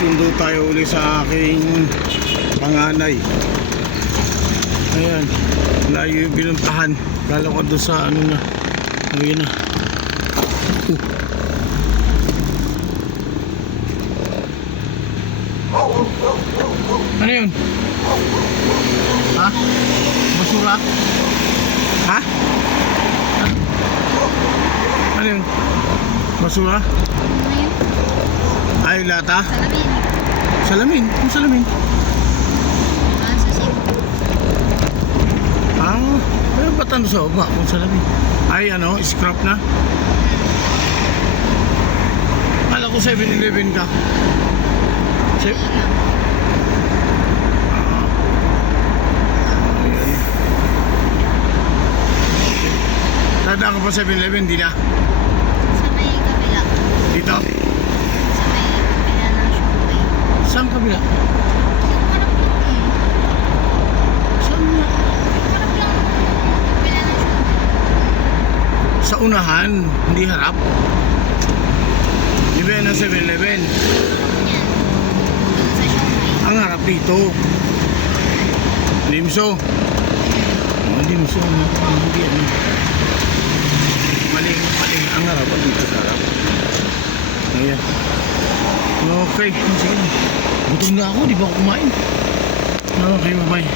Sundo tayo uli sa aking panganay. Ayan, layo yung binuntahan. Kala ko doon sa ano na. Ayan na. Ano yun? Ha? Basura? Ha? Ano yun? Basura? Ngayon, Ay, lata? salamin. Salamin? Yung salamin? Sa sip. Ano ba't ano sa baba kung salamin? Ay, ano? Scrap na? Kala ko 7-Eleven ka. Se- Tadaan ka pa 7-Eleven, di na? Sa may kabila. Dito? Sa may kabila ng Shopee. Saan kabila? Yung harap lang eh. Saan na? Yung harap lang. Kabila ng Shopee. Sa unahan, hindi harap. Di ba yan ang 7-Eleven? Yan. Doon sa Shopee. Ang harap dito. Limso. Oh, limso. Hindi ano. Mali. Ang harap. Dito sa harap. Ayan. Okay. Sige. Gutom na ako. Di ba ako kumain? Okay, bye-bye.